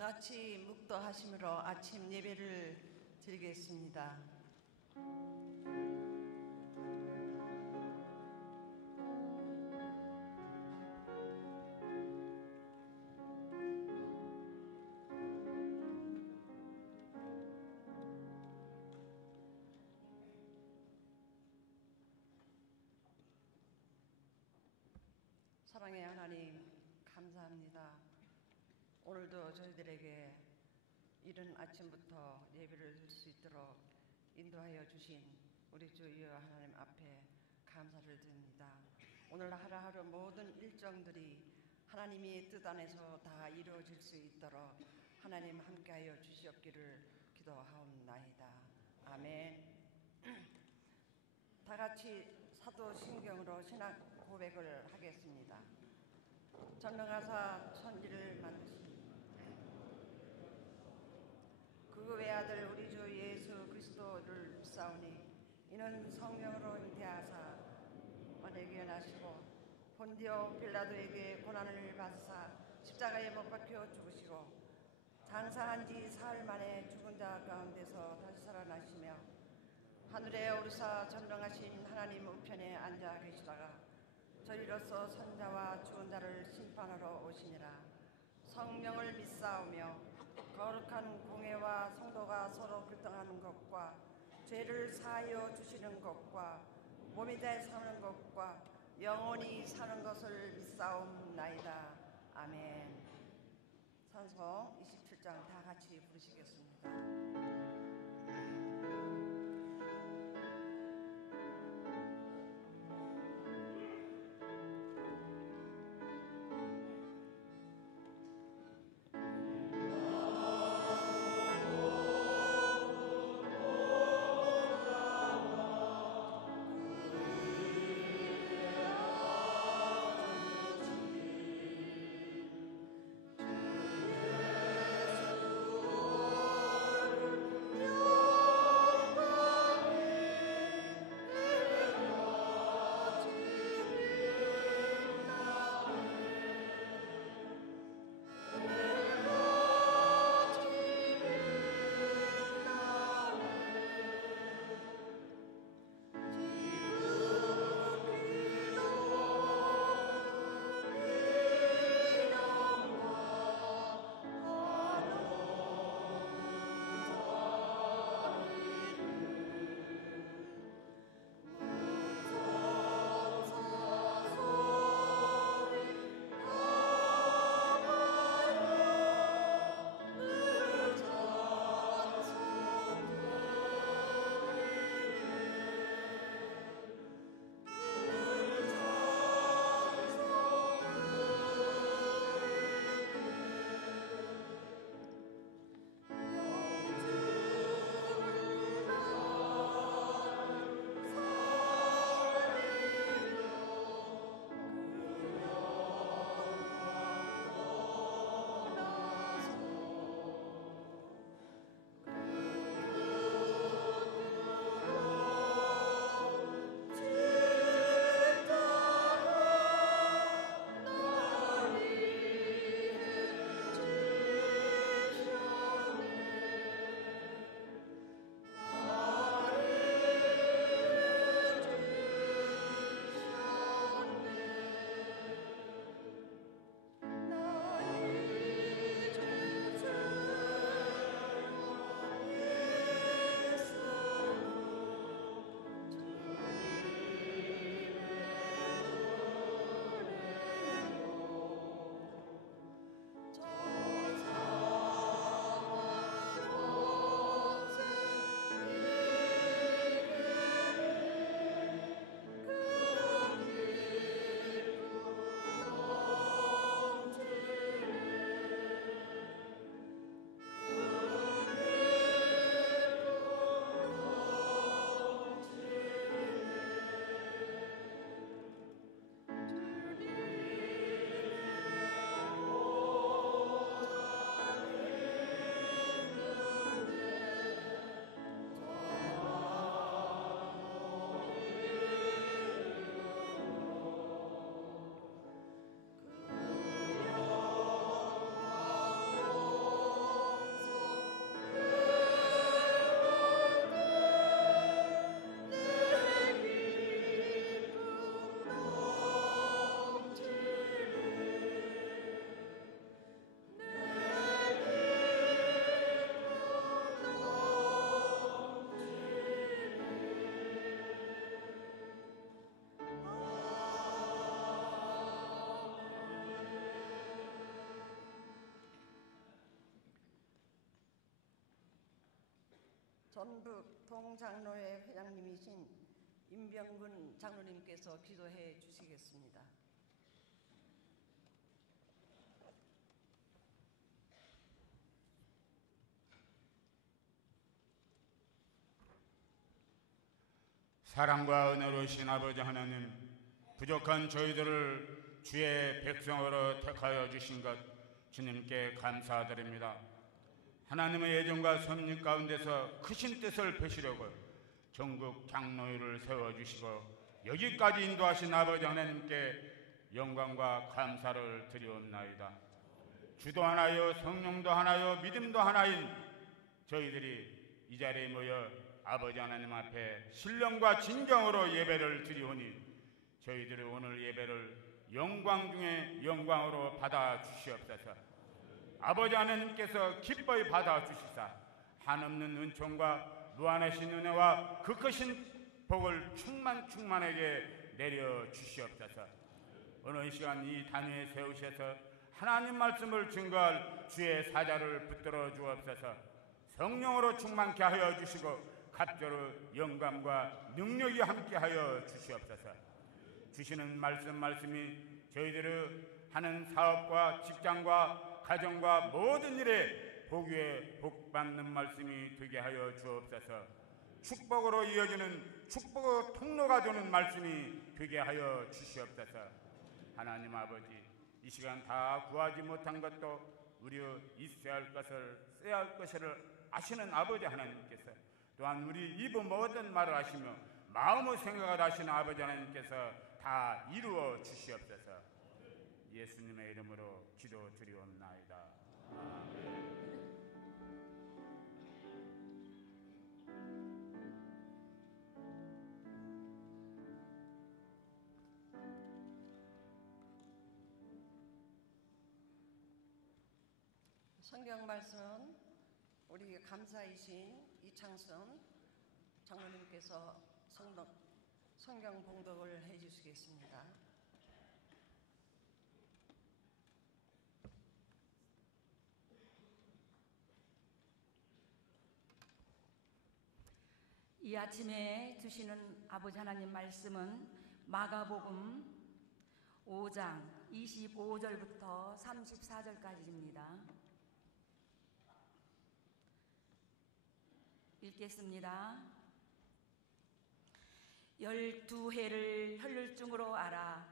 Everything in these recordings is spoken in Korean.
같이 묵도하심으로 아침 예배를 드리겠습니다. 사랑의 하나님, 감사합니다. 오늘도 저희들에게 이른 아침부터 예배를 드릴 수 있도록 인도하여 주신 우리 주 예수 하나님 앞에 감사를 드립니다. 오늘 하루하루 모든 일정들이 하나님의 뜻 안에서 다 이루어질 수 있도록 하나님 함께하여 주시옵기를 기도하옵나이다. 아멘. 다 같이 사도신경으로 신학 고백을 하겠습니다. 전능하사 천지를 만드신 그 외아들 우리 주 예수 그리스도를 믿사오니 이는 성령으로 잉태하사 만에게 나시고 본디오 빌라도에게 고난을 받으사 십자가에 못 박혀 죽으시고 장사한 지 사흘 만에 죽은 자 가운데서 다시 살아나시며 하늘에 오르사 전능하신 하나님 우편에 앉아 계시다가 저리로서 선자와 죽은 자를 심판하러 오시니라. 성령을 믿사오며 거룩한 공회와 성도가 서로 교통하는 것과 죄를 사하여 주시는 것과 몸이 되 사는 것과 영원히 사는 것을 믿사옵나이다. 아멘. 찬송 27장 다 같이 부르시겠습니다. 전북 동장로회 회장님이신 임병근 장로님께서 기도해 주시겠습니다. 사랑과 은혜로우신 아버지 하나님, 부족한 저희들을 주의 백성으로 택하여 주신 것 주님께 감사드립니다. 하나님의 예정과 섭리 가운데서 크신 뜻을 펼치려고 전국 장로회를 세워주시고 여기까지 인도하신 아버지 하나님께 영광과 감사를 드리옵나이다. 주도 하나요, 성령도 하나요, 믿음도 하나인 저희들이 이 자리에 모여 아버지 하나님 앞에 신령과 진정으로 예배를 드리오니 저희들이 오늘 예배를 영광 중에 영광으로 받아 주시옵소서. 아버지 하나님께서 기뻐히 받아 주시사 한없는 은총과 무한하신 은혜와 그 크신 복을 충만하게 내려 주시옵소서. 오늘 시간 이 단위에 세우셔서 하나님 말씀을 증거할 주의 사자를 붙들어 주옵소서. 성령으로 충만케 하여 주시고 갑절의 영감과 능력이 함께하여 주시옵소서. 주시는 말씀이 저희들의 하는 사업과 직장과 가정과 모든 일에 복 위에 복 받는 말씀이 되게 하여 주옵소서. 축복으로 이어지는 축복의 통로가 되는 말씀이 되게 하여 주시옵소서. 하나님 아버지, 이 시간 다 구하지 못한 것도 우리의 있어야 할 것을 써야 할 것을 아시는 아버지 하나님께서, 또한 우리 입의 모든 말을 하시며 마음의 생각을 하시는 아버지 하나님께서 다 이루어 주시옵소서. 예수님의 이름으로 기도 드리옵나이다. 아멘. 성경 말씀은 우리 감사이신 이창선 장로님께서 성경 봉독을 해주시겠습니다. 이 아침에 주시는 아버지 하나님 말씀은 마가복음 5장 25절부터 34절까지입니다. 읽겠습니다. 12해를 혈루증으로 앓아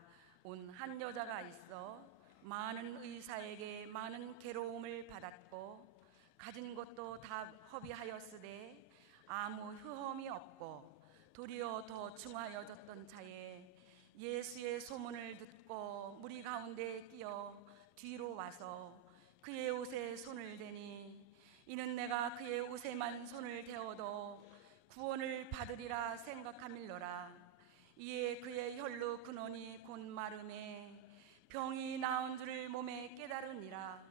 온 한 여자가 있어 많은 의사에게 많은 괴로움을 받았고 가진 것도 다 허비하였으되 아무 효험이 없고 도리어 더 중하여졌던 차에 예수의 소문을 듣고 무리 가운데 끼어 뒤로 와서 그의 옷에 손을 대니 이는 내가 그의 옷에만 손을 대어도 구원을 받으리라 생각함일러라. 이에 그의 혈루 근원이 곧 마름에 병이 나은 줄을 몸에 깨달으니라.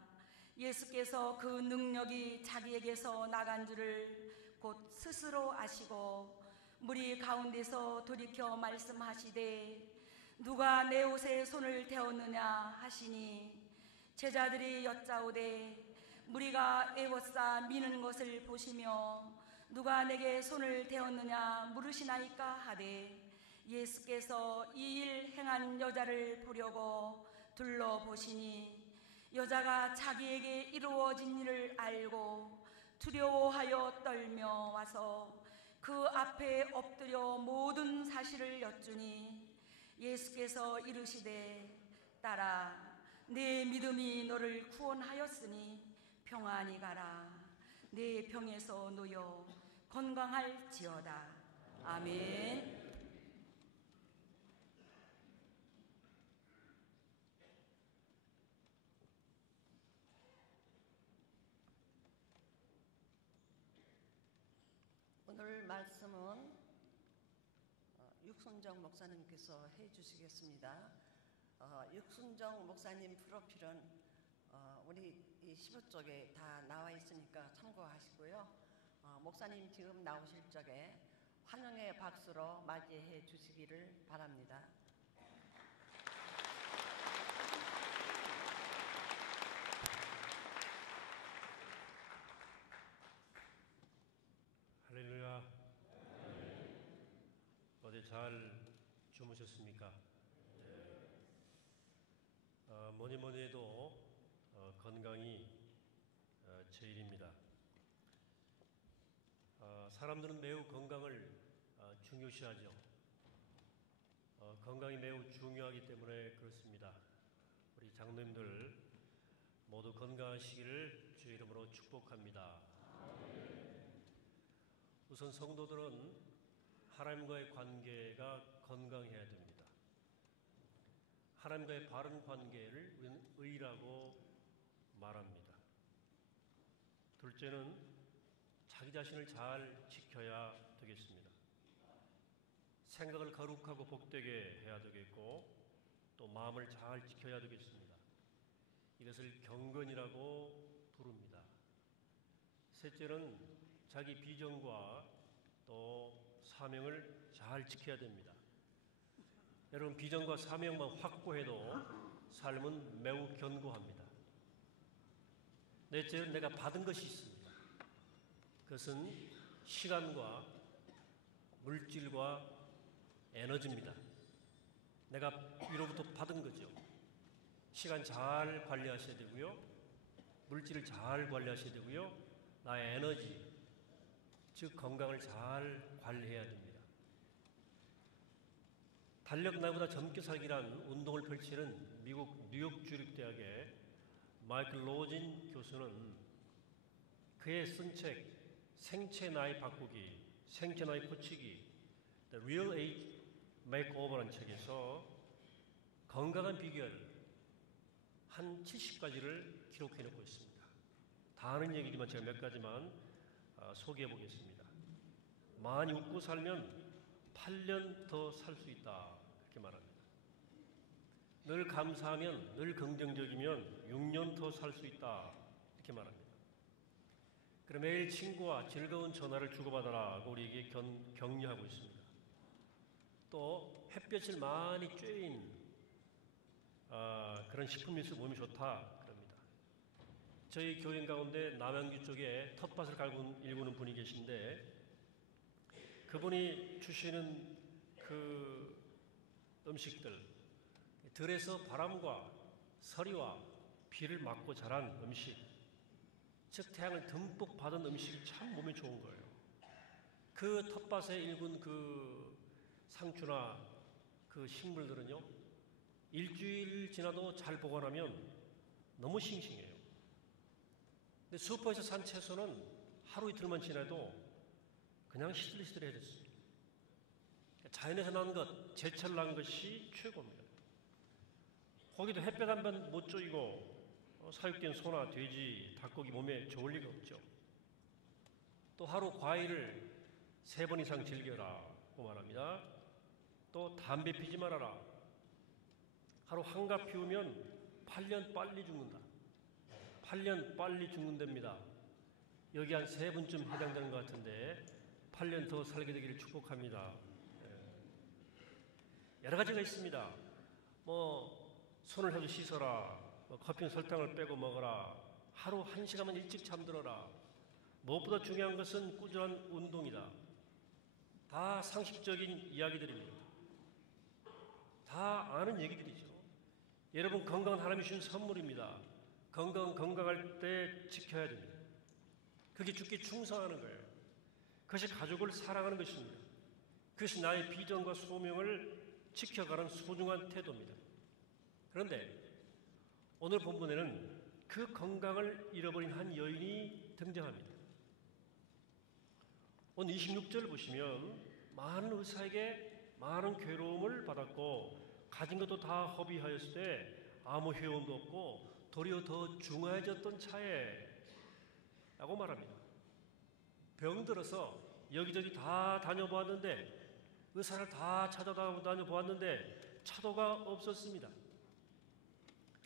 예수께서 그 능력이 자기에게서 나간 줄을 곧 스스로 아시고 무리 가운데서 돌이켜 말씀하시되 누가 내 옷에 손을 대었느냐 하시니 제자들이 여짜오되 무리가 애워싸 미는 것을 보시며 누가 내게 손을 대었느냐 물으시나이까 하되 예수께서 이 일 행한 여자를 보려고 둘러보시니 여자가 자기에게 이루어진 일을 알고 두려워하여 떨며 와서 그 앞에 엎드려 모든 사실을 여쭈니 예수께서 이르시되 딸아 내 믿음이 너를 구원하였으니 평안히 가라. 내 병에서 놓여 건강할지어다. 아멘. 오늘 말씀은 육순정 목사님께서 해주시겠습니다. 육순정 목사님 프로필은 우리 이 15쪽에 다 나와 있으니까 참고하시고요. 목사님 지금 나오실 적에 환영의 박수로 맞이해 주시기를 바랍니다. 할렐루야. 잘 주무셨습니까? 뭐니 해도 건강이 제일입니다. 사람들은 매우 건강을 중요시하죠. 건강이 매우 중요하기 때문에 그렇습니다. 우리 장로님들 모두 건강하시기를 주의 이름으로 축복합니다. 우선 성도들은 하나님과의 관계가 건강해야 됩니다. 하나님과의 바른 관계를 우리는 의라고 말합니다. 둘째는 자기 자신을 잘 지켜야 되겠습니다. 생각을 거룩하고 복되게 해야 되겠고 또 마음을 잘 지켜야 되겠습니다. 이것을 경건이라고 부릅니다. 셋째는 자기 비전과 또 사명을 잘 지켜야 됩니다. 여러분, 비전과 사명만 확고해도 삶은 매우 견고합니다. 넷째는 내가 받은 것이 있습니다. 그것은 시간과 물질과 에너지입니다. 내가 위로부터 받은 거죠. 시간 잘 관리하셔야 되고요. 물질을 잘 관리하셔야 되고요. 나의 에너지, 즉 건강을 잘 관리해야 됩니다. 달력 나보다 젊게 살기란 운동을 펼치는 미국 뉴욕 주립대학의 마이클 로진 교수는 그의 쓴 책 생체 나이 바꾸기, 생체 나이 고치기, The Real Age Makeover라는 책에서 건강한 비결 한 70가지를 기록해 놓고 있습니다. 다 아는 얘기지만 제가 몇 가지만 소개해 보겠습니다. 많이 웃고 살면 8년 더 살 수 있다, 그렇게 말합니다. 늘 감사하면, 늘 긍정적이면 6년 더 살 수 있다, 이렇게 말합니다. 그럼 매일 친구와 즐거운 전화를 주고받아라고 우리에게 격려하고 있습니다. 또 햇볕을 많이 쬐인 그런 식품이 있어 몸이 좋다 그럽니다. 저희 교인 가운데 남양주 쪽에 텃밭을 갈고 일구는 분이 계신데 그분이 주시는 그 음식들, 들에서 바람과 서리와 비를 맞고 자란 음식, 즉 태양을 듬뿍 받은 음식이 참 몸에 좋은 거예요. 그 텃밭에 일군 그 상추나 그 식물들은요, 일주일 지나도 잘 보관하면 너무 싱싱해요. 근데 슈퍼에서 산 채소는 하루 이틀만 지나도 그냥 시들시들해졌어요. 자연에서 난 것, 제철 난 것이 최고입니다. 거기도 햇볕 한 번 못 쬐이고 사육된 소나 돼지, 닭고기 몸에 좋을 리가 없죠. 또 하루 과일을 3번 이상 즐겨라고 말합니다. 또 담배 피지 말아라. 하루 한갑 피우면 8년 빨리 죽는다. 8년 빨리 죽는답니다. 여기 한 3분쯤 해당되는 것 같은데 8년 더 살게 되기를 축복합니다. 여러 가지가 있습니다. 손을 자주 씻어라. 커피는 설탕을 빼고 먹어라. 하루 1시간만 일찍 잠들어라. 무엇보다 중요한 것은 꾸준한 운동이다. 다 상식적인 이야기들입니다. 다 아는 얘기들이죠. 여러분, 건강은 하나님이 주신 선물입니다. 건강할 때 지켜야 됩니다. 그게 주께 충성하는 거예요. 그것이 가족을 사랑하는 것입니다. 그것이 나의 비전과 소명을 지켜가는 소중한 태도입니다. 그런데 오늘 본문에는 그 건강을 잃어버린 한 여인이 등장합니다. 오늘 26절을 보시면 많은 의사에게 많은 괴로움을 받았고 가진 것도 다 허비하였을 때 아무 효용도 없고 도리어 더 중하해졌던 차에 라고 말합니다. 병들어서 여기저기 다 다녀보았는데 의사를 다 찾아다녀보았는데 차도가 없었습니다.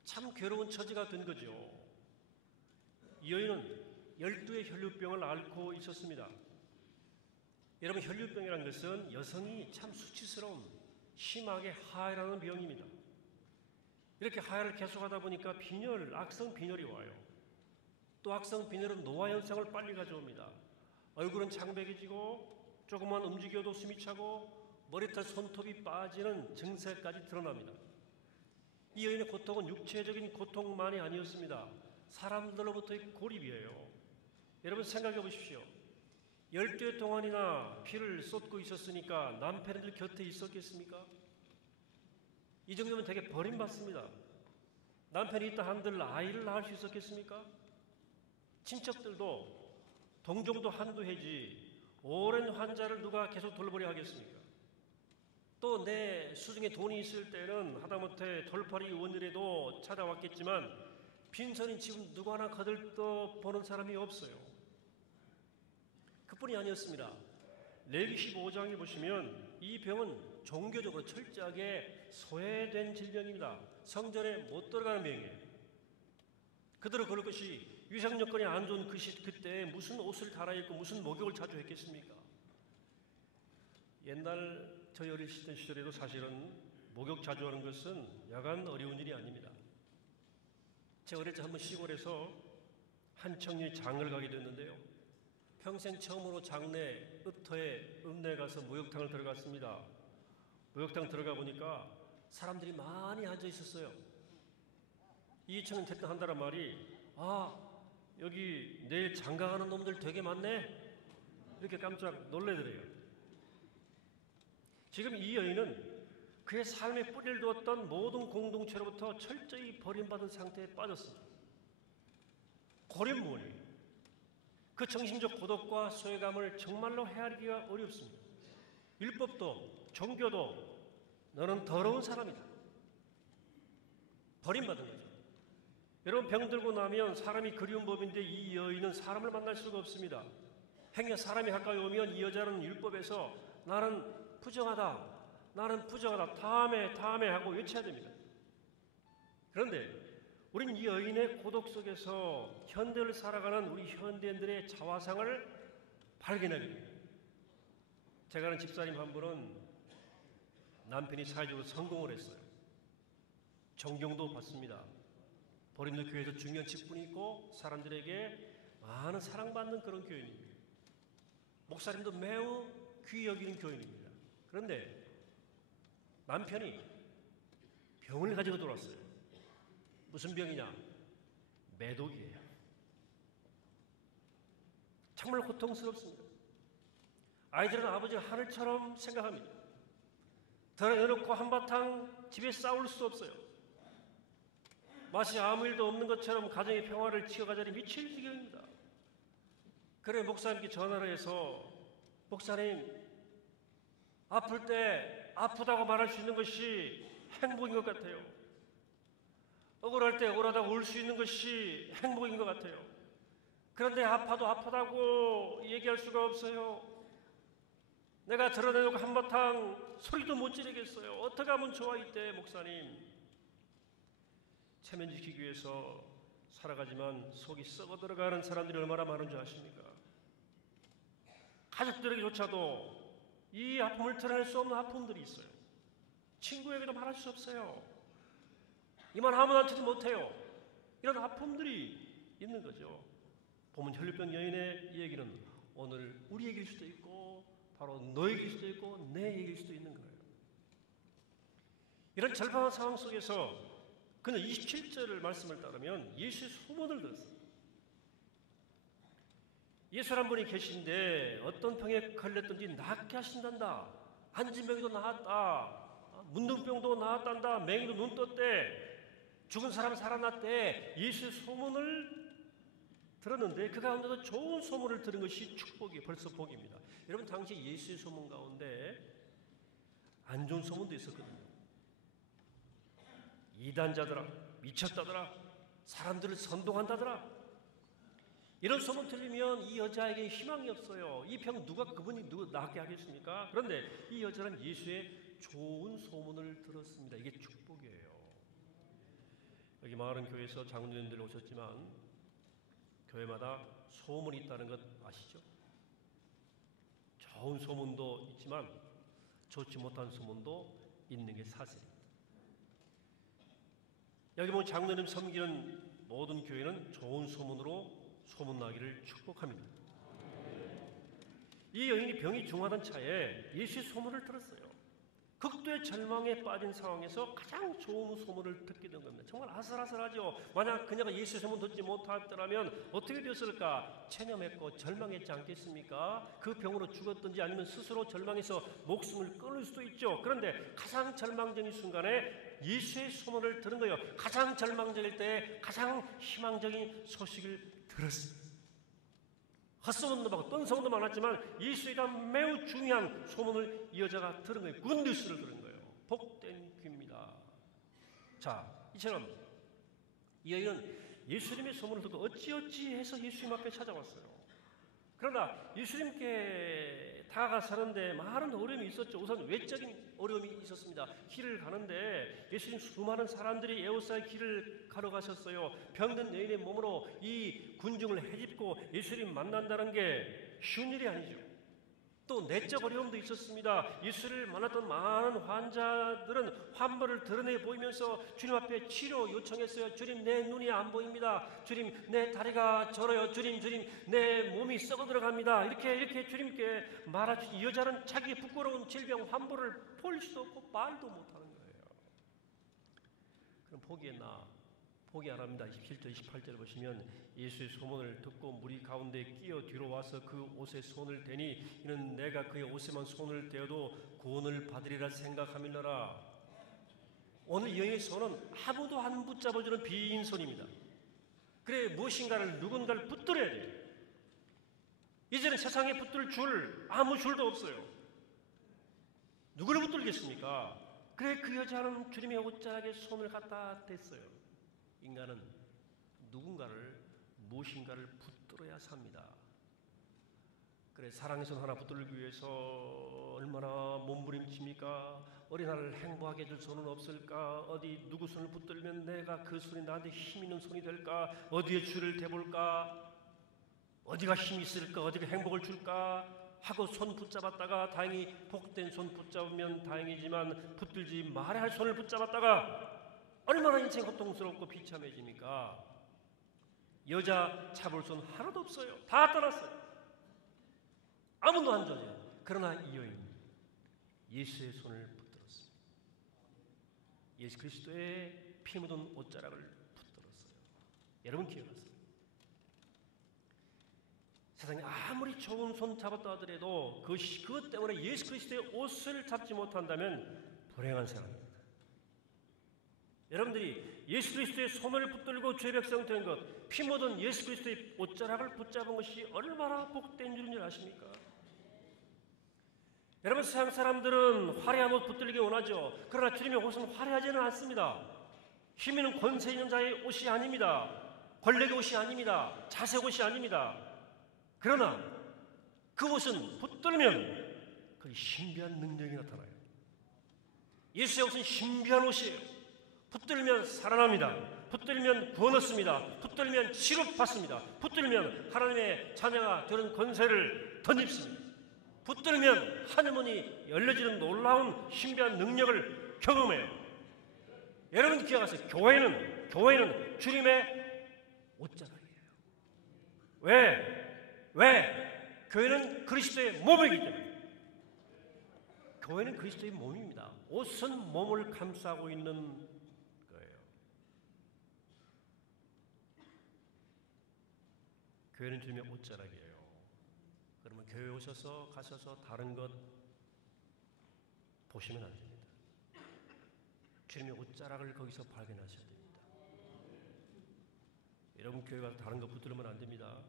참 괴로운 처지가 된 거죠. 이 여인은 12의 혈류병을 앓고 있었습니다. 여러분, 혈류병이라는 것은 여성이 참 수치스러운 심하게 하혈하는 병입니다. 이렇게 하혈을 계속하다 보니까 빈혈, 악성 빈혈이 와요. 또 악성 빈혈은 노화 현상을 빨리 가져옵니다. 얼굴은 창백해지고 조금만 움직여도 숨이 차고 머리털 손톱이 빠지는 증세까지 드러납니다. 이 여인의 고통은 육체적인 고통만이 아니었습니다. 사람들로부터의 고립이에요. 여러분 생각해 보십시오. 12해 동안이나 피를 쏟고 있었으니까 남편들 곁에 있었겠습니까? 이 정도면 되게 버림받습니다. 남편이 있다 한들 아이를 낳을 수 있었겠습니까? 친척들도 동정도 한두 해지 오랜 환자를 누가 계속 돌보려 하겠습니까? 또 내 수중에 돈이 있을 때는 하다못해 돌팔이 원이라도 찾아왔겠지만 빈손인 지금 누구 하나 거들떠 보는 사람이 없어요. 그뿐이 아니었습니다. 레위기 15장에 보시면 이 병은 종교적으로 철저하게 소외된 질병입니다. 성전에 못 들어가는 병이에요. 그대로 그럴 것이 위생 여건이 안 좋은 그때 무슨 옷을 갈아입고 무슨 목욕을 자주 했겠습니까? 옛날 저희 어리시던 시절에도 사실은 목욕 자주 하는 것은 야간 어려운 일이 아닙니다. 제가 어릴 때 한번 시골에서 한 청년이 장을 가게 됐는데요. 평생 처음으로 장내 읍터에 읍내에 가서 목욕탕을 들어갔습니다. 목욕탕 들어가 보니까 사람들이 많이 앉아 있었어요. 이 청년 대뜸 한다란 말이 여기 내일 장가가는 놈들 되게 많네? 이렇게 깜짝 놀래더래요. 지금 이 여인은 그의 삶에 뿌리를 두었던 모든 공동체로부터 철저히 버림받은 상태에 빠졌습니다. 고립무원이 그 정신적 고독과 소외감을 정말로 헤아리기가 어렵습니다. 율법도 종교도 너는 더러운 사람이다. 버림받은 거죠. 여러분 병들고 나면 사람이 그리운 법인데 이 여인은 사람을 만날 수가 없습니다. 행여 사람이 가까이 오면 이 여자는 율법에서 나는 부정하다 다음에 하고 외쳐야 됩니다. 그런데 우린 이 여인의 고독 속에서 현대를 살아가는 우리 현대인들의 자화상을 발견하게 됩니다. 제가 아는 집사님 한 분은 남편이 사회적으로 성공을 했어요. 존경도 받습니다. 버림도 교회에서 중요한 직분이 있고 사람들에게 많은 사랑받는 그런 교인입니다. 목사님도 매우 귀히 여기는 교인입니다. 그런데 남편이 병을 가지고 들어왔어요. 무슨 병이냐? 매독이에요. 정말 고통스럽습니다. 아이들은 아버지를 하늘처럼 생각합니다. 들어놓고 한바탕 집에 싸울 수 없어요. 마치 아무 일도 없는 것처럼 가정의 평화를 지어가자니 미칠 지경입니다. 그래 목사님께 전화를 해서 목사님 아플 때 아프다고 말할 수 있는 것이 행복인 것 같아요. 억울할 때 억울하다고 울 수 있는 것이 행복인 것 같아요. 그런데 아파도 아프다고 얘기할 수가 없어요. 내가 드러내놓고 한바탕 소리도 못 지르겠어요. 어떻게 하면 좋아 이때 목사님. 체면 지키기 위해서 살아가지만 속이 썩어 들어가는 사람들이 얼마나 많은 줄 아십니까? 가족들에게조차도 이 아픔을 드러낼 수 없는 아픔들이 있어요. 친구에게도 말할 수 없어요. 이만 아무한테도 못해요. 이런 아픔들이 있는 거죠. 보면 혈류병 여인의 얘기는 오늘 우리 얘기일 수도 있고 바로 너 얘기일 수도 있고 내 얘기일 수도 있는 거예요. 이런 절박한 상황 속에서 그는 27절을 말씀을 따르면 예수의 소문을 들었어요. 예수란 분이 계신데 어떤 병에 걸렸든지 낫게 하신단다. 안진병도 나았다. 문둥병도 나았단다. 맹이도 눈 떴대. 죽은 사람 살아났대. 예수의 소문을 들었는데 그 가운데도 좋은 소문을 들은 것이 축복이에요. 벌써 복입니다. 여러분 당시 예수의 소문 가운데 안 좋은 소문도 있었거든요. 이단자더라, 미쳤다더라, 사람들을 선동한다더라. 이런 소문 들리면 이 여자에게 희망이 없어요. 이 병 그분이 누구 낫게 하겠습니까? 그런데 이 여자는 예수의 좋은 소문을 들었습니다. 이게 축복이에요. 여기 많은 교회에서 장로님들 오셨지만 교회마다 소문이 있다는 것 아시죠? 좋은 소문도 있지만 좋지 못한 소문도 있는 게 사실입니다. 여기 보면 장로님 섬기는 모든 교회는 좋은 소문으로 소문나기를 축복합니다. 이 여인이 병이 중하던 차에 예수의 소문을 들었어요. 극도의 절망에 빠진 상황에서 가장 좋은 소문을 듣게 된 겁니다. 정말 아슬아슬하죠. 만약 그녀가 예수의 소문 듣지 못했더라면 어떻게 되었을까? 체념했고 절망했지 않겠습니까? 그 병으로 죽었든지 아니면 스스로 절망해서 목숨을 끊을 수도 있죠. 그런데 가장 절망적인 순간에 예수의 소문을 들은 거예요. 가장 절망적일 때 가장 희망적인 소식을 들었습니다. 헛소문도 많고 뜬소문도 많았지만 예수가 매우 중요한 소문을 이 여자가 들은 거예요. 굿뉴스를 들은 거예요. 복된 귀입니다. 자, 이처럼 이 여인은 예수님의 소문을 듣고 어찌어찌 해서 예수님 앞에 찾아왔어요. 그러나 예수님께 다가가서는데 많은 어려움이 있었죠. 우선 외적인 어려움이 있었습니다. 길을 가는데 예수님 수많은 사람들이 에워싸여 길을 가러 가셨어요. 병든 여인의 몸으로 이 군중을 헤집고 예수님 만난다는 게 쉬운 일이 아니죠. 또 내적 어려움도 있었습니다. 예수를 만났던 많은 환자들은 환부를 드러내 보이면서 주님 앞에 치료 요청했어요. 주님, 내 눈이 안 보입니다. 주님, 내 다리가 저려요. 주님, 내 몸이 썩어 들어갑니다. 이렇게 주님께 말하지. 이 여자는 자기의 부끄러운 질병 환부를 볼 수도 없고 말도 못하는 거예요. 그럼 포기했나? 포기 안 합니다. 27절, 28절 보시면 예수의 소문을 듣고 무리 가운데 끼어 뒤로 와서 그 옷에 손을 대니 이는 내가 그의 옷에만 손을 대어도 구원을 받으리라 생각함이니라. 오늘 여인의 손은 아무도 안 붙잡아주는 빈 손입니다. 그래 무엇인가를 누군가를 붙들어야 돼요. 이제는 세상에 붙들 줄 아무 줄도 없어요. 누구를 붙들겠습니까? 그래 그 여자는 주님의 옷자락에 손을 갖다 댔어요. 인간은 누군가를 무엇인가를 붙들어야 삽니다. 그래 사랑의 손 하나 붙들기 위해서 얼마나 몸부림칩니까? 어린아이를 행복하게 해줄 손은 없을까? 어디 누구 손을 붙들면 내가 그 손이 나한테 힘 있는 손이 될까? 어디에 줄을 대볼까? 어디가 힘이 있을까? 어디가 행복을 줄까? 하고 손 붙잡았다가 다행히 복된 손 붙잡으면 다행이지만 붙들지 말아야 할 손을 붙잡았다가 얼마나 인생 고통스럽고 비참해집니까? 여자 잡을 손 하나도 없어요. 다 떠났어요. 아무도 안 져요. 그러나 이 여인 예수의 손을 붙들었어요. 예수 그리스도의 피 묻은 옷자락을 붙들었어요. 여러분 기억하세요? 세상에 아무리 좋은 손 잡았다 하더라도 그것 때문에 예수 그리스도의 옷을 잡지 못한다면 불행한 사람입니다. 여러분들이 예수 그리스도의 손을 붙들고 주의 백성 된 것, 피 묻은 예수 그리스도의 옷자락을 붙잡은 것이 얼마나 복된 줄인 줄 아십니까? 여러분 세상 사람들은 화려한 옷 붙들기 원하죠. 그러나 주님의 옷은 화려하지는 않습니다. 힘 있는 권세 있는 자의 옷이 아닙니다. 권력의 옷이 아닙니다. 자색 옷이 아닙니다. 그러나 그 옷은 붙들면 그 신비한 능력이 나타나요. 예수의 옷은 신비한 옷이에요. 붙들면 살아납니다. 붙들면 구원 얻습니다. 붙들면 치료받습니다. 붙들면 하나님의 자녀가 되는 권세를 덧입습니다. 붙들면 하늘문이 열려지는 놀라운 신비한 능력을 경험해요. 여러분 기억하세요. 교회는 주님의 옷자락이에요. 왜? 교회는 그리스도의 몸이기 때문에. 교회는 그리스도의 몸입니다. 옷은 몸을 감싸고 있는 교회는 주님의 옷자락이에요. 그러면 교회 오셔서 가셔서 다른 것 보시면 안 됩니다. 주님의 옷자락을 거기서 발견하셔야 됩니다. 여러분 교회 가서 다른 것 붙들면 안 됩니다.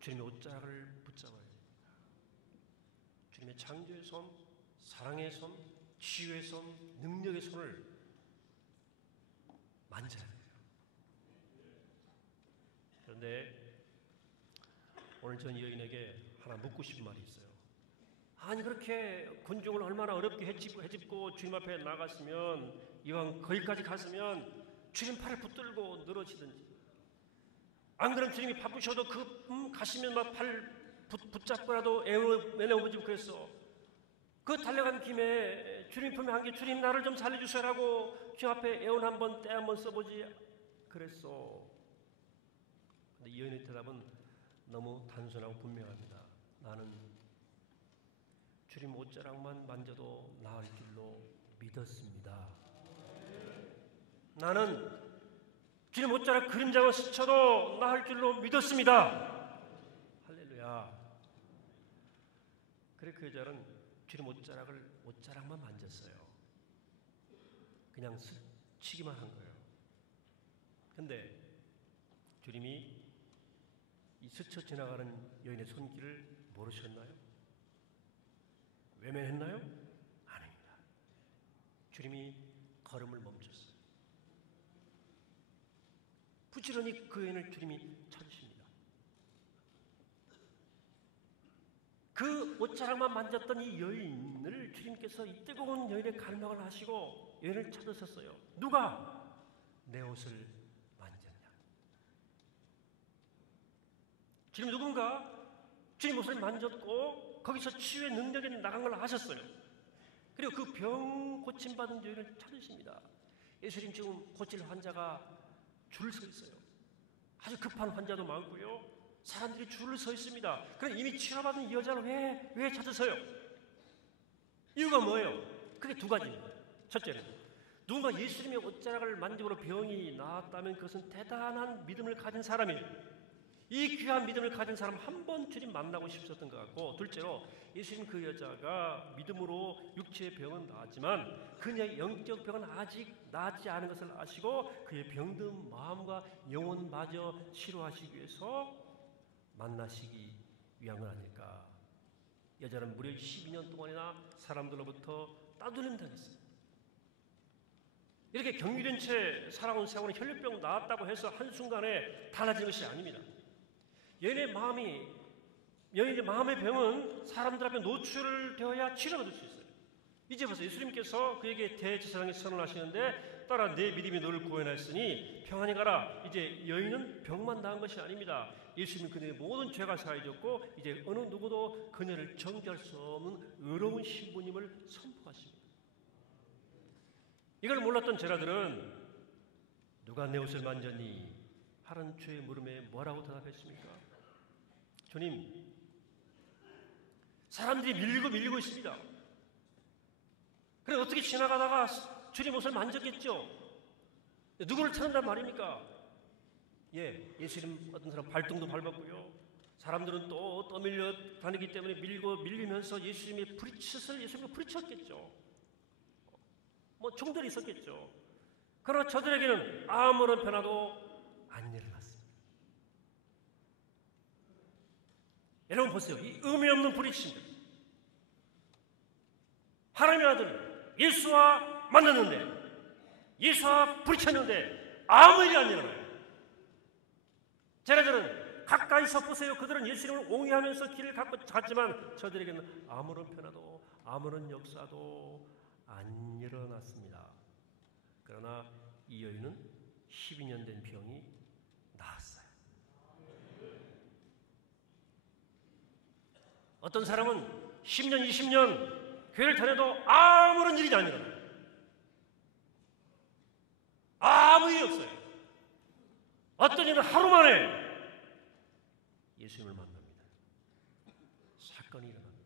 주님의 옷자락을 붙잡아야 됩니다. 주님의 창조의 손, 사랑의 손, 치유의 손, 능력의 손을 만져야 돼요. 그런데 오늘 전 여인에게 하나 묻고 싶은 말이 있어요. 아니 그렇게 군중을 얼마나 어렵게 헤집고 주님 앞에 나갔으면 이왕 거기까지 갔으면 주님 팔을 붙들고 늘어지든지 안 그러면 주님이 바쁘셔도 가시면 막 팔 붙잡고라도 애워보지 그랬어. 그 달려간 김에 주님 품에 안겨 주님 나를 좀 살려주세요라고 주님 앞에 애원 한번 때 한번 써보지 그랬어. 근데 이 여인의 대답은 너무 단순하고 분명합니다. 나는 주님 옷자락만 만져도 나을 줄로 믿었습니다. 나는 주님 옷자락 그림자만 스쳐도 나을 줄로 믿었습니다. 할렐루야. 그래 그 여자는 주님 옷자락만 만졌어요. 그냥 스치기만 한 거예요. 근데 주님이 이 스쳐 지나가는 여인의 손길을 모르셨나요? 외면했나요? 아닙니다. 주님이 걸음을 멈췄어요. 부지런히 그 여인을 주님이 찾으십니다. 그 옷자락만 만졌던 이 여인을 주님께서 이 뜨거운 여인의 갈망을 하시고 여인을 찾으셨어요. 누가 내 옷을 만졌냐? 지금 누군가 주님 옷을 만졌고 거기서 치유의 능력이 나간 걸 아셨어요. 그리고 그 병 고침받은 여인을 찾으십니다. 예수님 지금 고칠 환자가 줄을 서 있어요. 아주 급한 환자도 많고요. 사람들이 줄을 서 있습니다. 그럼 이미 치료받은 이 여자를 왜 찾으세요? 이유가 뭐예요? 그게 두 가지입니다. 첫째는 누군가 예수님의 옷자락을 만짐으로 병이 나았다면 그것은 대단한 믿음을 가진 사람이에요. 이 귀한 믿음을 가진 사람 한 번 주님 만나고 싶었던 것 같고, 둘째로 예수님 그 여자가 믿음으로 육체의 병은 나았지만 그녀의 영적 병은 아직 나지 않은 것을 아시고 그의 병든 마음과 영혼마저 치료하시기 위해서 만나시기 위한 건 아닐까. 여자는 무려 12년 동안이나 사람들로부터 따돌림 당했어요. 이렇게 경유된 채 살아온 세월은 혈류병 나았다고 해서 한순간에 달라지는 것이 아닙니다. 여인의 마음의 병은 사람들 앞에 노출되어야 치료받을 수 있어요. 이제 벌써 예수님께서 그에게 대제사장에 선언하시는데 따라 내 믿음이 너를 구원하였으니 평안히 가라. 이제 여인은 병만 나은 것이 아닙니다. 예수님은 그녀의 모든 죄가 사해졌고 이제 어느 누구도 그녀를 정죄할 수 없는 의로운 신부님을 선포하십니다. 이걸 몰랐던 제자들은 누가 내 옷을 만졌니? 하는 주의 물음에 뭐라고 대답했습니까? 주님, 사람들이 밀고 있습니다. 그래 어떻게 지나가다가 주님 옷을 만졌겠죠? 누구를 찾는단 말입니까? 예수님 어떤 사람 발등도 밟았고요. 사람들은 또 떠밀려 다니기 때문에 밀리면서 예수님의 부리쳤을 예수님을 부리쳤겠죠. 뭐 종들이 있었겠죠. 그러나 저들에게는 아무런 변화도 안 일어났습니다. 여러분 보세요. 이 의미 없는 부리침들. 하나님의 아들 예수와 만났는데, 예수와 부리쳤는데 아무 일이 안 일어나요. 제자들은 가까이서 보세요. 그들은 예수님을 옹이하면서 길을 갔지만 저들에게는 아무런 변화도 아무런 역사도 안 일어났습니다. 그러나 이 여인은 12년 된 병이 나았어요. 어떤 사람은 10년, 20년 교회를 다녀도 아무런 일이 안 일어나요. 아무 일이 없어요. 어떤 이는 하루 만에 예수님을 만납니다. 사건이 일어납니다.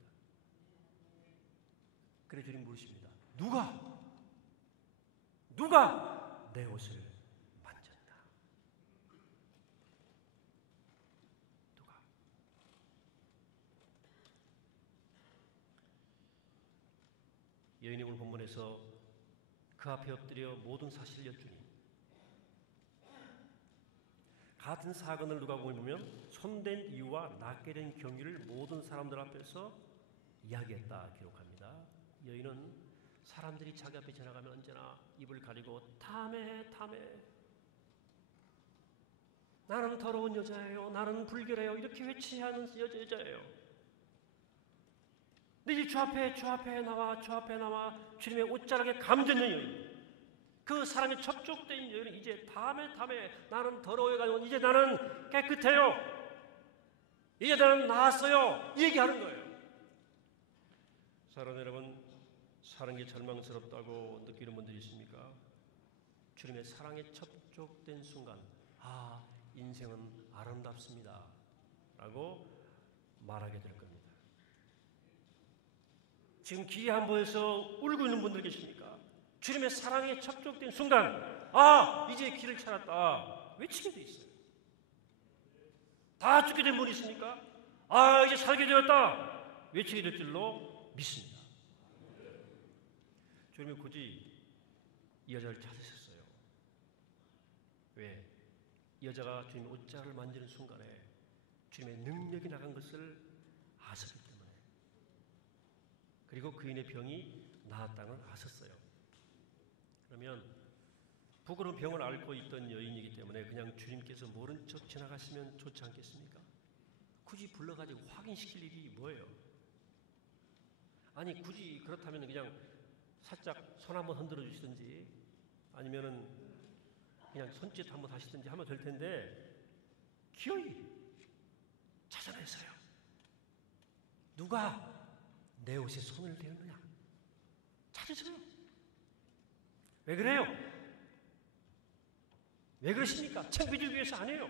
그래 주님 물으십니다. 누가 내 옷을 만졌나? 누가? 여인이 오늘 본문에서 그 앞에 엎드려 모든 사실을 여쭈니 같은 사건을 누가복음에 보면 손댄 이유와 낫게 된 경위를 모든 사람들 앞에서 이야기했다 기록합니다. 여인은 사람들이 자기 앞에 지나가면 언제나 입을 가리고 탐해 나는 더러운 여자예요, 나는 불결해요 이렇게 외치하는 여자예요. 근데 이 주 앞에 나와 주님의 옷자락에 감전된 여인, 그 사람이 접촉된 여인은 이제 탐해 나는 더러워가지고 이제 나는 깨끗해요, 이제 나는 나았어요 이 얘기하는 거예요. 사랑하는 여러분, 사는 게 절망스럽다고 느끼는 분들이 있습니까? 주님의 사랑에 접촉된 순간 인생은 아름답습니다 라고 말하게 될 겁니다. 지금 기한보에서 울고 있는 분들 계십니까? 주님의 사랑에 접촉된 순간 아 이제 길을 찾았다 외치게 돼 있어요. 다 죽게 된 분이 있습니까? 아 이제 살게 되었다 외치게 될 줄로 믿습니다. 주님이 굳이 이 여자를 찾으셨어요. 왜? 이 여자가 주님의 옷자를 만지는 순간에 주님의 능력이 나간 것을 아셨기 때문에, 그리고 그인의 병이 나았다는 걸 아셨어요. 그러면 부끄러운 병을 앓고 있던 여인이기 때문에 그냥 주님께서 모른 척 지나가시면 좋지 않겠습니까? 굳이 불러가지고 확인시킬 일이 뭐예요? 아니 굳이 그렇다면 그냥 살짝 손 한번 흔들어 주시든지 아니면은 그냥 손짓 한번 하시든지 하면 될 텐데 기어이 찾아내세요. 누가 내 옷에 손을 대었느냐? 찾으세요. 왜 그래요? 왜 그러십니까? 창피주기 위해서 아니에요.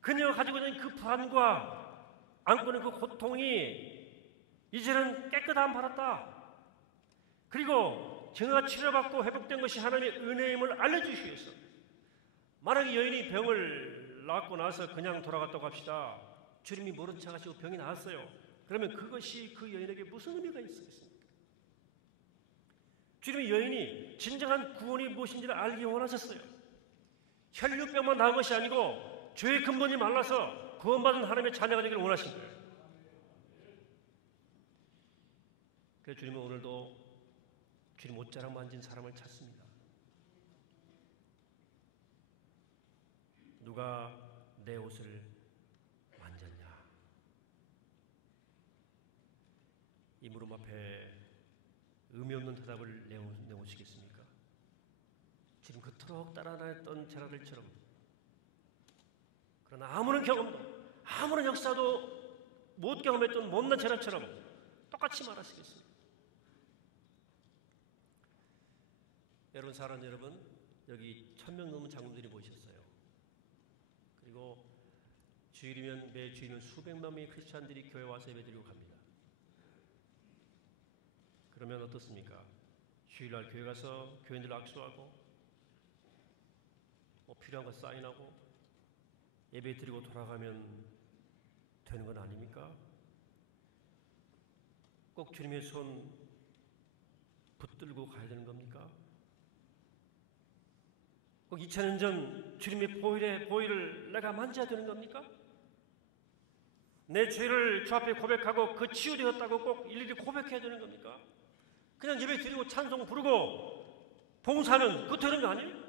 그녀가 가지고 있는 그 불안과 안고 있는 그 고통이 이제는 깨끗함 받았다. 그리고 정화가 치료받고 회복된 것이 하나님의 은혜임을 알려주시기 위해서, 만약에 여인이 병을 낫고 나서 그냥 돌아갔다고 합시다. 주님이 모른 척 하시고 병이 나았어요. 그러면 그것이 그 여인에게 무슨 의미가 있겠습니까? 주님이 여인이 진정한 구원이 무엇인지를 알기 원하셨어요. 혈류병만 나은 것이 아니고 죄의 근본이 말라서 구원받은 하나님의 자녀가 되기를 원하신 거예요. 그래서 주님은 오늘도 주님 옷자락 만진 사람을 찾습니다. 누가 내 옷을 만졌냐? 이 물음 앞에 의미 없는 대답을 내오시겠습니까? 지금 그토록 따라다녔던 제자들처럼, 그러나 아무런 경험도 아무런 역사도 못 경험했던 못난 제자처럼 똑같이 말하시겠습니까? 여러분, 사랑하는 여러분, 여기 1000명 넘는 장로들이 모이셨어요. 그리고 주일이면 매 주일이면 수백만 명의 크리스찬들이 교회 와서 예배드리고 갑니다. 그러면 어떻습니까? 주일날 교회 가서 교인들 악수하고 필요한 거 사인하고 예배 드리고 돌아가면 되는 건 아닙니까? 꼭 주님의 손 붙들고 가야 되는 겁니까? 꼭 2000년 전 주님의 보혈을 내가 만져야 되는 겁니까? 내 죄를 주 앞에 고백하고 그 치유되었다고 꼭 일일이 고백해야 되는 겁니까? 그냥 예배 드리고 찬송 부르고 봉사하면 그거 되는 거 아니에요?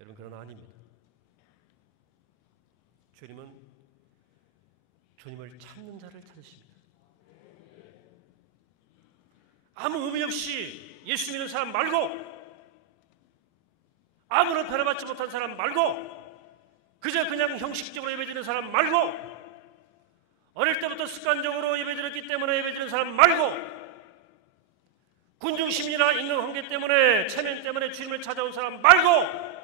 여러분, 그건 아닙니다. 주님은 주님을 찾는 자를 찾으십니다. 아무 의미 없이 예수 믿는 사람 말고, 아무런 변화받지 못한 사람 말고, 그저 그냥 형식적으로 예배드리는 사람 말고, 어릴 때부터 습관적으로 예배드렸기 때문에 예배드리는 사람 말고, 군중심리나 인간관계 때문에, 체면 때문에 주님을 찾아온 사람 말고,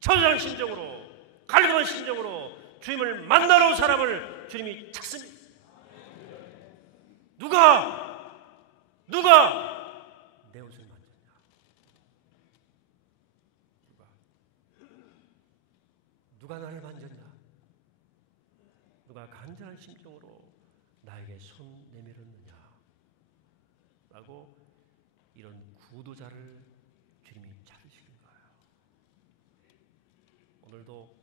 처절한 심정으로, 갈급한 심정으로 주님을 만나러 온 사람을 주님이 찾습니다. 누가 내 옷을 만졌냐? 누가 나를 만졌냐? 누가 간절한 심정으로 나에게 손 내밀었느냐? 라고 이런 구도자를 주님이 찾으시는 거예요. 오늘도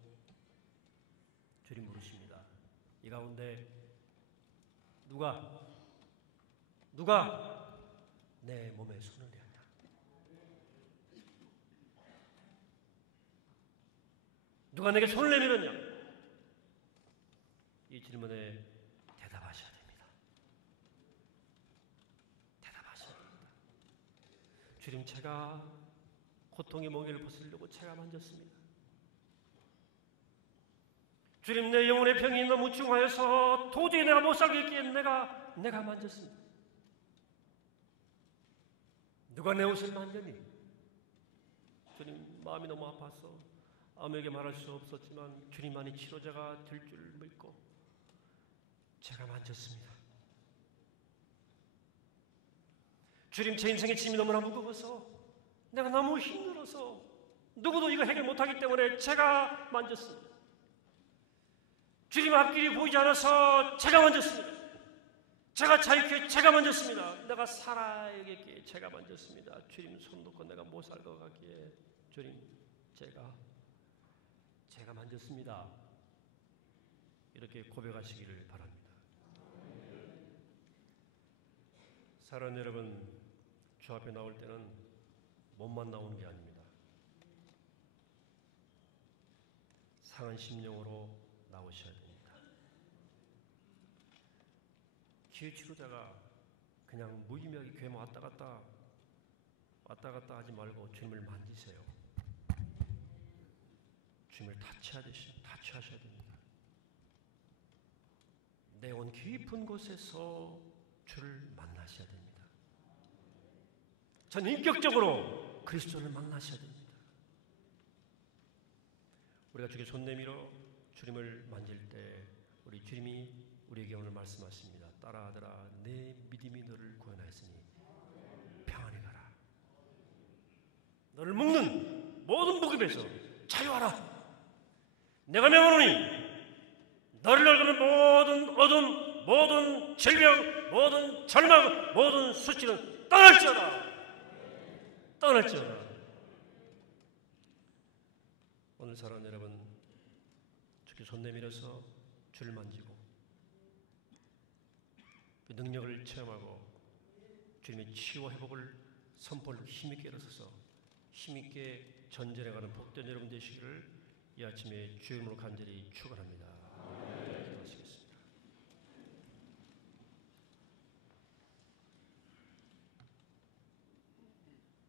주님 물으십니다. 이 가운데 누가 내 몸에 손을 대었냐? 누가 내게 손을 내밀었냐? 이 질문에 대답하셔야 됩니다. 대답하셔야 됩니다. 주님, 제가 고통의 멍에를 벗으려고 제가 만졌습니다. 주님, 내 영혼의 병이 너무 중하여서 도저히 내가 못 살겠기에 내가 만졌습니다. 누가 내 옷을 만졌니? 주님, 마음이 너무 아파서 아무에게 말할 수 없었지만 주님만이 치료자가 될 줄 믿고 제가 만졌습니다. 주님, 제 인생의 짐이 너무나 무거워서 내가 너무 힘들어서 누구도 이거 해결 못하기 때문에 제가 만졌습니다. 주님 앞길이 보이지 않아서 제가 만졌습니다. 제가 자유케 제가 만졌습니다. 내가 살아야겠기에 제가 만졌습니다. 주님 손 놓고 내가 못 살 것 같기에 주님 제가 만졌습니다. 이렇게 고백하시기를 바랍니다. 사랑하는 여러분, 주 앞에 나올 때는 몸만 나오는 게 아닙니다. 상한 심령으로 나오셔야 됩니다. 기회치료자가 그냥 무의미하게 교회만 왔다 갔다 하지 말고 주님을 만지세요. 주님을 타치하셔야 됩니다. 내온 깊은 곳에서 주를 만나셔야 됩니다. 전 인격적으로 그리스도를 만나셔야 됩니다. 우리가 주께 손 내밀어 주님을 만질 때 우리 주님이 우리에게 오늘 말씀하십니다. 딸아 아들아, 내 믿음이 너를 구원하였으니 평안히 가라. 너를 묶는 모든 묶임에서 자유하라. 내가 명하노니 너를 얽는 모든 어둠, 모든 질병, 모든 절망, 모든 수치는 떠날지어다. 오늘 사랑하는 여러분, 주께 손 내밀어서 주를 만지고 그 능력을 체험하고 주님의 치유와 회복을 선포를 힘있게 일어서서 힘있게 전전해가는 복된 여러분 되시기를 이 아침에 주의 이름으로 간절히 축원합니다. 기도하시겠습니다.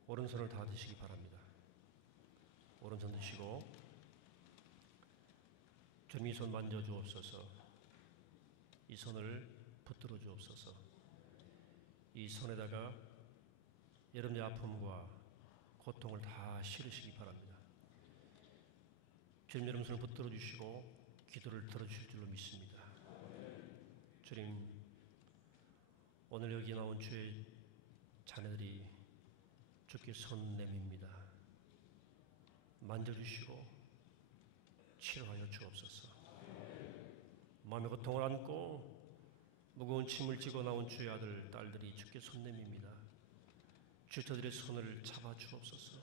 오른손을 다 드시기 바랍니다. 오른손 드시고 주님 이 손 만져주옵소서. 이 손을 붙들어 주옵소서. 이 손에다가 여러분의 아픔과 고통을 다 실으시기 바랍니다. 주님 여러분 손을 붙들어 주시고 기도를 들어주실 줄로 믿습니다. 주님, 오늘 여기 나온 주의 자녀들이 주께 손 내밉니다. 만져주시고 치료하여 주옵소서. 마음의 고통을 안고 무거운 짐을 지고 나온 주의 아들, 딸들이 주께 손 내밉니다. 주 저들의 손을 잡아 주옵소서.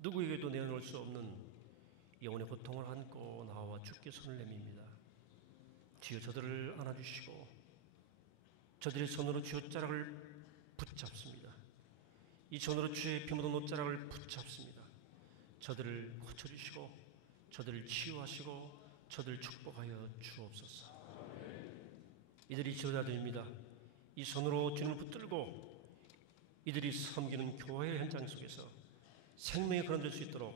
누구에게도 내어놓을 수 없는 영혼의 고통을 안고 나와 주께 손을 내밉니다. 주여 저들을 안아주시고 저들의 손으로 주의 옷자락을 붙잡습니다. 이 손으로 주의 피 묻은 옷자락을 붙잡습니다. 저들을 고쳐주시고 저들을 치유하시고 저들을 축복하여 주옵소서. 이들이 지도자들입니다. 이 손으로 주님을 붙들고 이들이 섬기는 교회의 현장 속에서 생명이 거듭날 수 있도록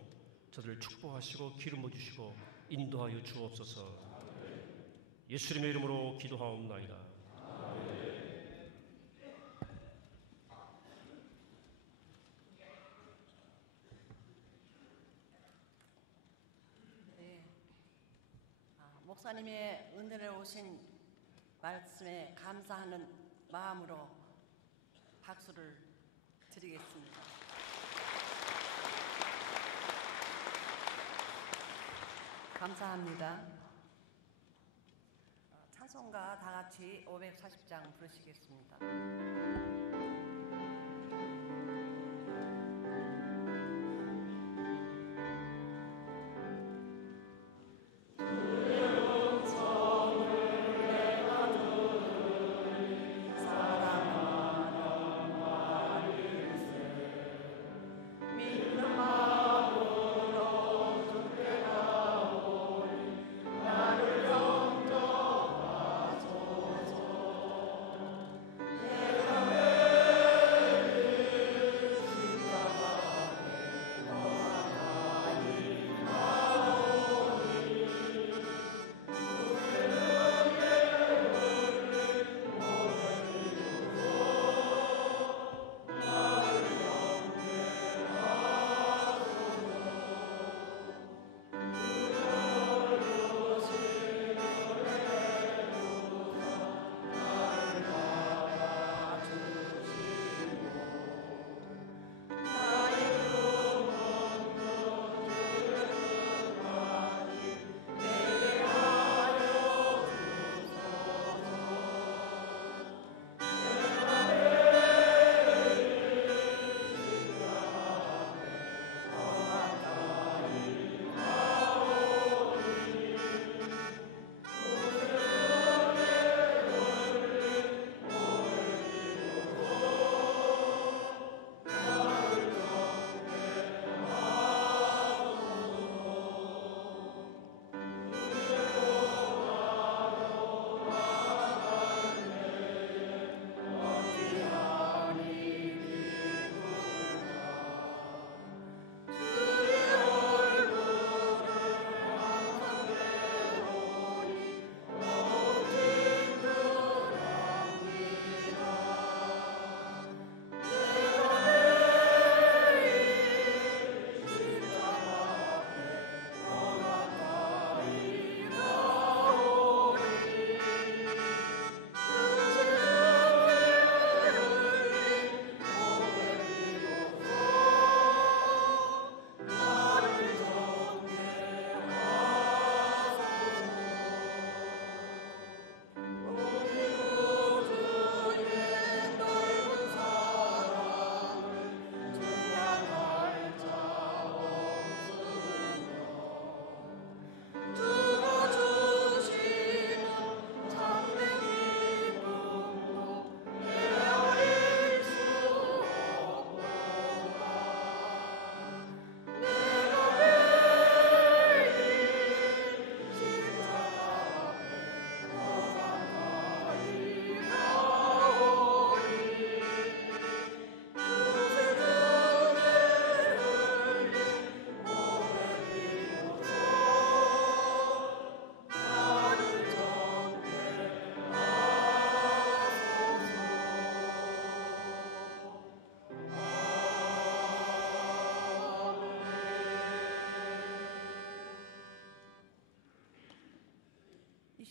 저들을 축복하시고 기름 부어주시고 인도하여 주옵소서. 예수님의 이름으로 기도하옵나이다. 네. 목사님의 은혜를 오신 말씀에 감사하는 마음으로 박수를 드리겠습니다. 감사합니다. 찬송가 다 같이 540장 부르시겠습니다. 내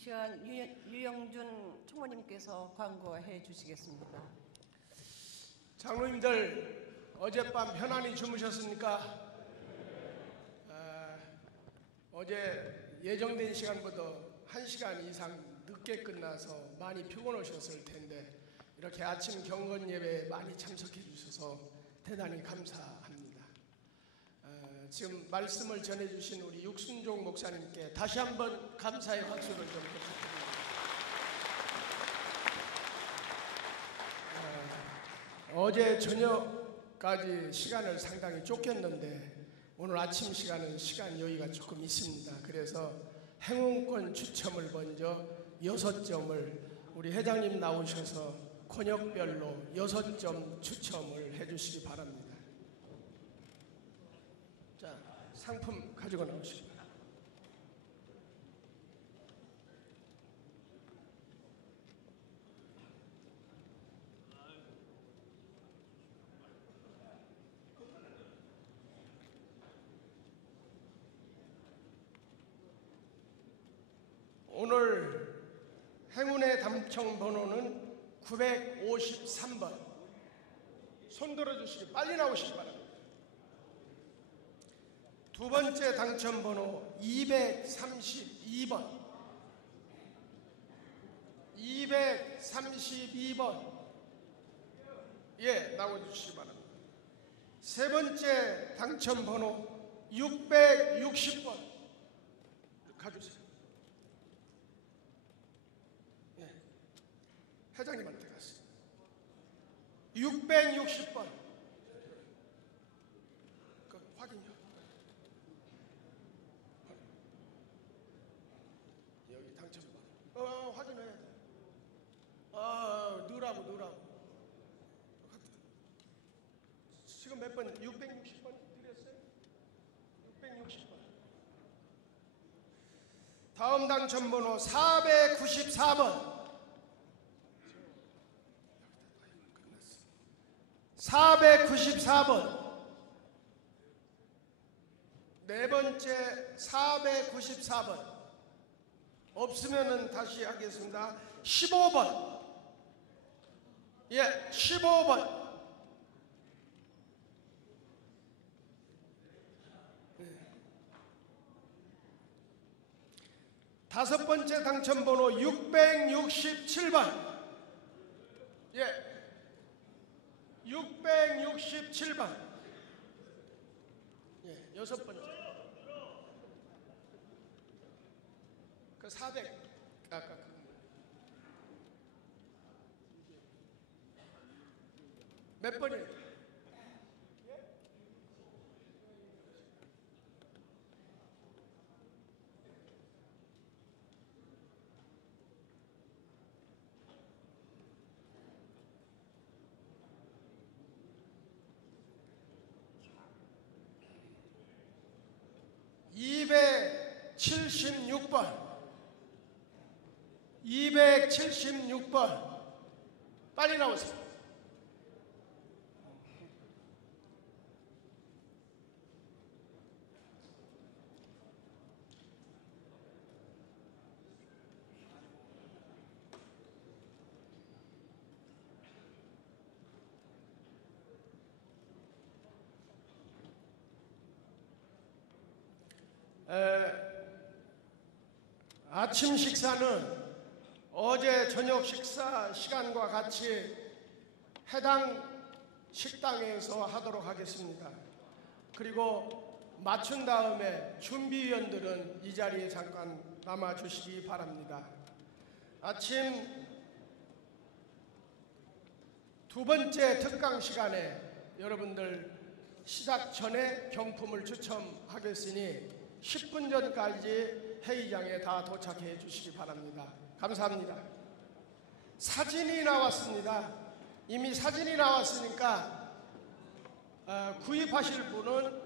시간 유영준 총무님께서 광고해 주시겠습니다. 장로님들 어젯밤 편안히 주무셨습니까? 어제 예정된 시간보다 1시간 이상 늦게 끝나서 많이 피곤하셨을 텐데 이렇게 아침 경건 예배에 많이 참석해 주셔서 대단히 감사합니다. 지금 말씀을 전해주신 우리 육순종 목사님께 다시 한번 감사의 박수를 좀 부탁드립니다. 어제 저녁까지 시간을 상당히 쫓겼는데 오늘 아침 시간은 시간 여유가 조금 있습니다. 그래서 행운권 추첨을 먼저 6점을 우리 회장님 나오셔서 권역별로 6점 추첨을 해주시기 바랍니다. 자, 상품 가지고 나오십니다. 오늘 행운의 당첨 번호는 953번. 손 들어주시기 빨리 나오시기 바랍니다. 두 번째 당첨 번호 232번. 232번. 예, 나와주시기 바랍니다. 세 번째 당첨 번호 660번. 가주세요. 회장님한테 갔어요. 660번. 그 확인요. 여기 당첨번. 확인해야 돼. 넣으라고. 지금 몇 번? 660번 드렸어요? 660번. 다음 당첨번호 494번. 494번. 네 번째 494번. 없으면은 다시 하겠습니다. 15번. 예, 15번. 다섯 번째 당첨번호 667번. 예. 667번. 예, 여섯 번째. 그 400. 아까 그. 몇 번이에요? (276번) 276번. 빨리 나오세요. 아침 식사는 어제 저녁 식사 시간과 같이 해당 식당에서 하도록 하겠습니다. 그리고 마친 다음에 준비위원들은 이 자리에 잠깐 남아주시기 바랍니다. 아침 두 번째 특강 시간에 여러분들 시작 전에 경품을 추첨하겠으니 10분 전까지 회의장에 다 도착해 주시기 바랍니다. 감사합니다. 사진이 나왔습니다. 이미 사진이 나왔으니까 구입하실 분은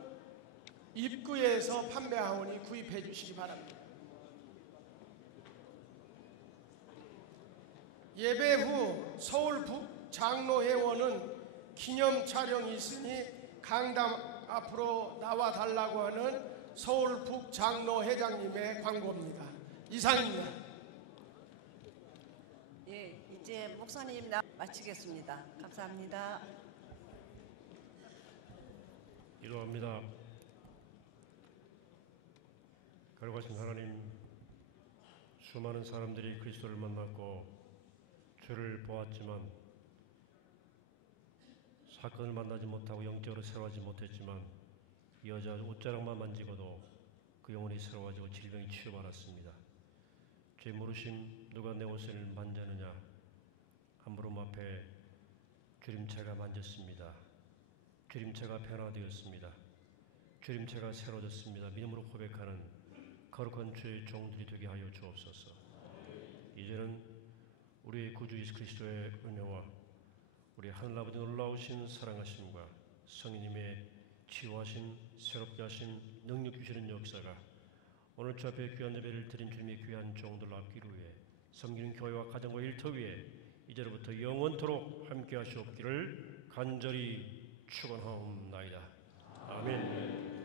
입구에서 판매하오니 구입해 주시기 바랍니다. 예배 후 서울 북장로회원은 기념 촬영이 있으니 강당 앞으로 나와 달라고 하는 서울 북장로 회장님의 광고입니다. 이상입니다. 예, 이제 목사님 마치겠습니다. 감사합니다. 기도합니다. 거룩하신 하나님, 수많은 사람들이 그리스도를 만났고 주를 보았지만 사건을 만나지 못하고 영적으로 새로워하지 못했지만 이 여자 옷자락만 만지고도 그 영혼이 새로워지고 질병이 치유받았습니다. 죄 물으심 누가 내 옷을 만졌느냐 한 무릎 앞에 주림체가 만졌습니다. 주림체가 변화되었습니다. 주림체가 새로워졌습니다. 믿음으로 고백하는 거룩한 주의 종들이 되게 하여 주옵소서. 이제는 우리의 구주 예수 그리스도의 은혜와 우리 하늘아버지 놀라우신 사랑하심과 성령님의 치유하신 새롭게 하신 능력 주시는 역사가 오늘 주 앞에 귀한 예배를 드린 주님의 귀한 종들 앞기를 위해 섬기는 교회와 가정과 일터 위에 이제로부터 영원토록 함께 하시옵기를 간절히 축원하옵나이다. 아멘.